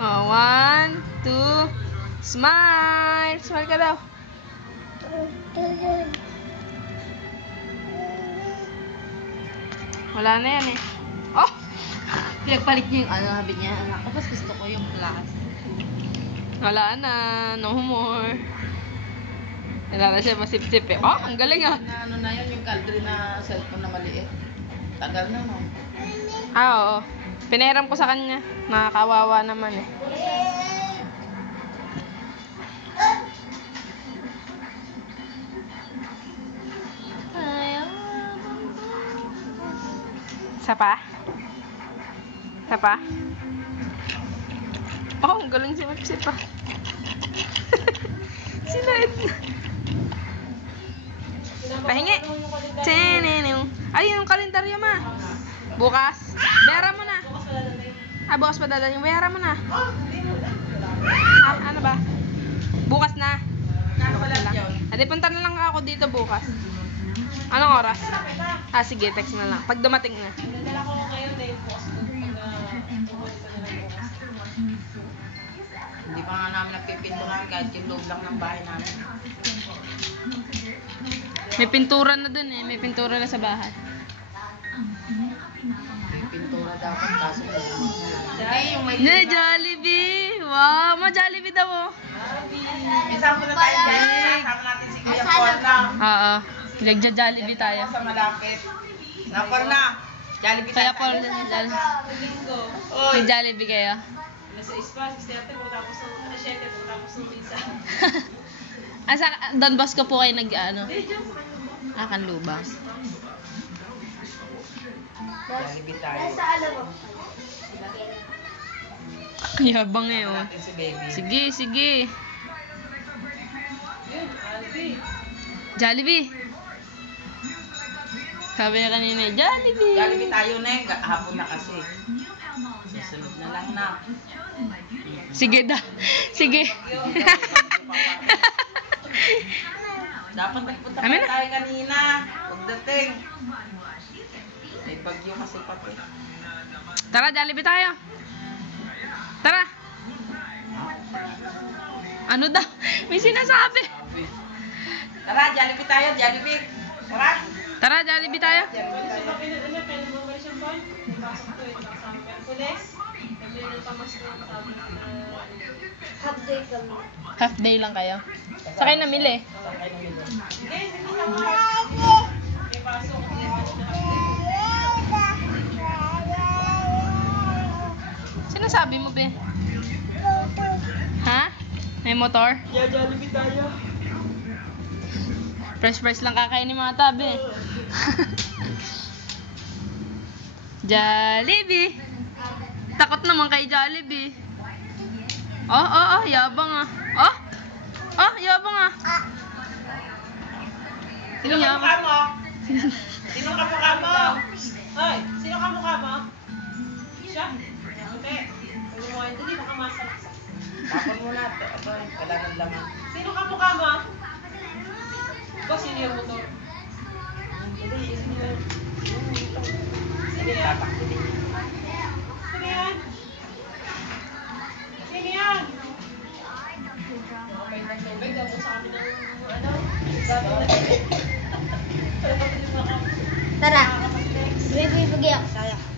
Oh, 1, 2, smile! Smile ka daw. Wala na yan eh. Oh! Pinagpalit niya yung ano, sabi niya, anak ko, mas gusto ko yung plus. Wala na. No more. Wala na siya masip-sip eh. Oh, ang galing ah. Ano na yun, yung Caldri na cellphone na maliit. Tagal na, no? Ah, oo. Pinahiram ko sa kanya. Nakakawawa naman eh. Isa pa? Isa pa? Oh, ang galing si Mipsip ah. Sila Edna. Pahingi. Tininim. Ay, yung kalendaryo ma. Bukas. Bayaran mo na. Ah, bukas pa dadalhin. Bayaran mo na. Ah, ano ba? Bukas na. Adi, punta na lang ako dito bukas. Anong oras? Ah, sige, text na lang. Pag dumating na. Nadala ko ngayon na yung post ko Hindi pa nga namin nagpipinturan kahit yung loob lang ng bahay namin. May pintura na dun eh. May pintura na sa bahay. May pintura dapat kaso hindi yung may Ne, Jollibee! Wow, ma-Jollibee daw oh. Isama na tayo dyan. Kasama natin si Kuya Paul na. Oo. Nagja-Jollibee tayo. Sa malapit. Napal na. Jollibee Kaya tayo. Paul, may Jollibee kayo. Nasa spa, 7 pagkatapos ng 7 pagkatapos ng isa. Asa, Don Bosco po kayo nag-ano? Ah, Kanlubang. Jollibee tayo. Yabang eh oh. Natin si baby. Sige, sige. Yun, Albi. Jollibee. Sabi niya kanina, Jollibee. Jollibee tayo na eh. Hapon na kasi. Susunod na lang na. Sige da. Sige. Dapat nagpunta pa Amin na. tayo kanina. Pagdating. May bagyo kasi pati. Tara, Jollibee tayo. Tara. Ano daw? May sinasabi. Tara, Jollibee tayo. Jollibee. Tara. Tara, Jollibee tayo. Pinabalik siyang phone. Pasok ko yun. Kasama ko. Pulis. Nabili ng pamas ko. Sabi na Half day lang kayo. Sa kayo namili. sige, sige lang. May pasok. Sinasabi mo, be? Ha? May motor? Yeah, Jollibee tayo. Fresh lang kakainin mga tabi. Jollibee. Takot naman kay Jollibee. Oh, yabang ah. Oh, yabang ah. Sino kamukha mo? Sino kamukha mo? Hoy, sino kamukha mo? Siya? Hindi. Pwede mo kayo. Hindi, baka masalaksak. Tapon mo na. Wala nang laman. Sino kamukha mo? Ikaw, sino yung motor? Hindi, sino yun? Sige, tatakbo din. Sino yan? Sino yan? Okay, nagtubig. Dapat sa kami ng ano? Dapat na Tara. Bibigyan ako.